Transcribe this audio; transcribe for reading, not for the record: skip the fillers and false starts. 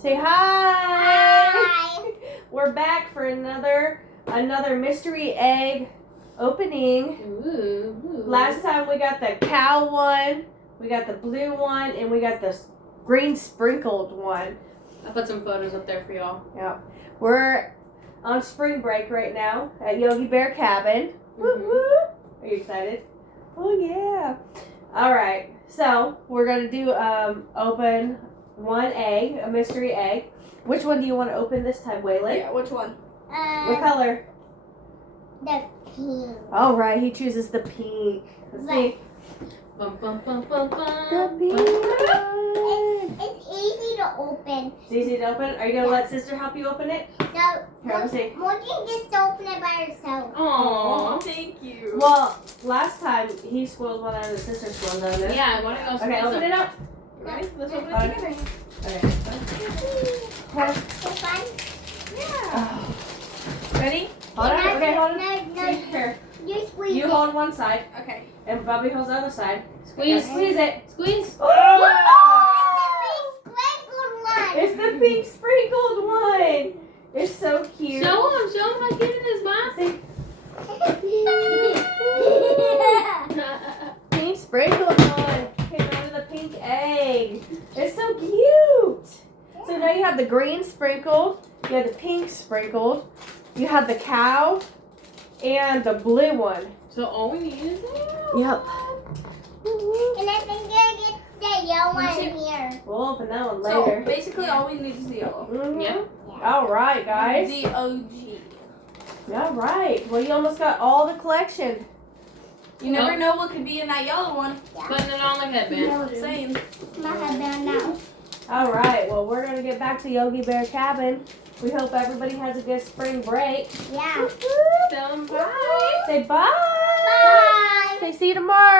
Say hi. Hi. We're back for another mystery egg opening. Ooh. Last time we got the cow one, we got the blue one, and we got the green sprinkled one. I put some photos up there for y'all. Yep. We're on spring break right now at Yogi Bear Cabin. Woo woo. Are you excited? Oh yeah. All right. So we're gonna do open one egg, a mystery egg. Which one do you want to open this time, Waylon? Yeah, which one? What color? The pink. All right. He chooses the pink. Let's see. Bum, bum, bum, bum, bum. The pink one. It's easy to open. It's easy to open. Are you gonna let sister help you open it? No, Here, let me see. Morgan just open it by herself. Aw. Thank you. Well, last time he squirreled one out and the sister squirreled one out. Yeah, I want to go. Okay, open it up. Ready? Let's open Okay. it together. Okay. It's fun. Yeah. Ready? Hold on. Okay, hold on. No, Here. you squeeze You it. hold one side, Okay. and Bobby holds the other side. Squeeze. Squeeze it. Squeeze. It's the pink sprinkled one. It's so cute. Show him how cute it is, Mom. See, It's pink sprinkled one. Came out of the pink egg. It's so cute. So now you have the green sprinkled, you have the pink sprinkled, you have the cow, and the blue one. So all we need is that. Yep. And I think I get the yellow one here. We'll open that one So later. basically, all we need is the yellow. Mhm. Yeah. All right, guys. The OG. All right. Well, you almost got all the collection. You never know what could be in that yellow one. Putting it on like headband. Same. My headband now. All right. Well, we're gonna get back to Yogi Bear Cabin. We hope everybody has a good spring break. Yeah. Tell 'em bye. Say bye. Bye. Say see you tomorrow.